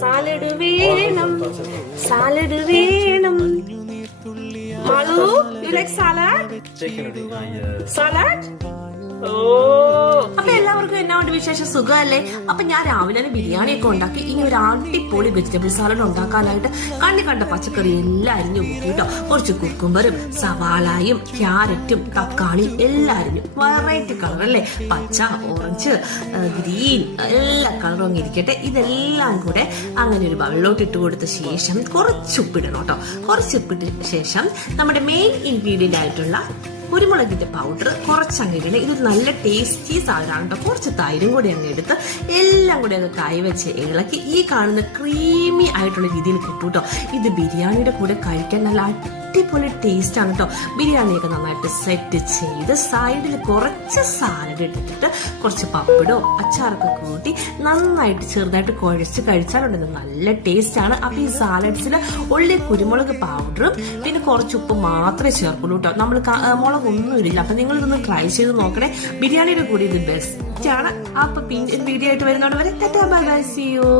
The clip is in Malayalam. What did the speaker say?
സാലഡ് വേണം, സാലഡ് വേണം. Malu, you like salad? Salad? അപ്പൊ എല്ലാവർക്കും എന്നാണ്ട് വിശേഷം, സുഖമല്ലേ? അപ്പൊ ഞാൻ രാവിലെ ബിരിയാണി ഒക്കെ ഉണ്ടാക്കി. ഇനി ഒരു അടിപൊളി വെജിറ്റബിൾ സാലഡ് ഉണ്ടാക്കാനായിട്ട് കണ്ട പച്ചക്കറി എല്ലാം അരിഞ്ഞു കൂട്ടിട്ടോ. കുറച്ച് കുക്കുംബറും സവാളയും ക്യാരറ്റും തക്കാളിയും എല്ലാം അരിഞ്ഞു. വെറൈറ്റി കളർ അല്ലേ, പച്ച, ഓറഞ്ച്, ഗ്രീൻ, എല്ലാ കളറും അങ്ങ് ഇരിക്കട്ടെ. ഇതെല്ലാം കൂടെ അങ്ങനെ ഒരു വെള്ളോട്ട് ഇട്ട് കൊടുത്ത ശേഷം കുറച്ച് ഉപ്പിടണം കേട്ടോ. കുറച്ച് ഉപ്പിട്ട ശേഷം നമ്മുടെ മെയിൻ ഇൻഗ്രീഡിയന്റ് ആയിട്ടുള്ള കുരുമുളകിന്റെ പൗഡർ കുറച്ചങ്ങ് ഇടണം. ഇതൊരു നല്ല ടേസ്റ്റി സാധനമാണ് കേട്ടോ. കുറച്ച് തൈരും കൂടി അങ്ങ് എടുത്ത് എല്ലാം കൂടി അങ്ങ് കൈവച്ച് ഇളക്കി ഈ കാണുന്ന ക്രീമി ആയിട്ടുള്ള രീതിയിൽ കിട്ടും കേട്ടോ. ഇത് ബിരിയാണിയുടെ കൂടെ കഴിക്കാൻ നല്ല അടിപൊളി ടേസ്റ്റ് ആണ് കേട്ടോ. ബിരിയാണിയൊക്കെ നന്നായിട്ട് സെറ്റ് ചെയ്ത് സൈഡിൽ കുറച്ച് സാലഡ് ഇട്ടിട്ട് കുറച്ച് പപ്പടോ അച്ചാറൊക്കെ കൂട്ടി നന്നായിട്ട് ചെറുതായിട്ട് കുഴച്ച് കഴിച്ചാലുണ്ടെന്ന് നല്ല ടേസ്റ്റ് ആണ്. അപ്പൊ ഈ സാലഡ്സിൽ ഉള്ളി കുരുമുളക് പൗഡറും പിന്നെ കുറച്ച് ഉപ്പ് മാത്രമേ ചേർക്കുള്ളൂ കേട്ടോ. നമ്മൾ മുളകൊന്നും ഇടില്ല. അപ്പൊ നിങ്ങൾ ഇതൊന്ന് ട്രൈ ചെയ്ത് നോക്കണേ. ബിരിയാണിയുടെ കൂടി ഇത് ബെസ്റ്റ് ആണ്. അപ്പൊ പിന്നെ വീഡിയോ ആയിട്ട് വരുന്നോണ്ട് വരെ tata bye bye, see U.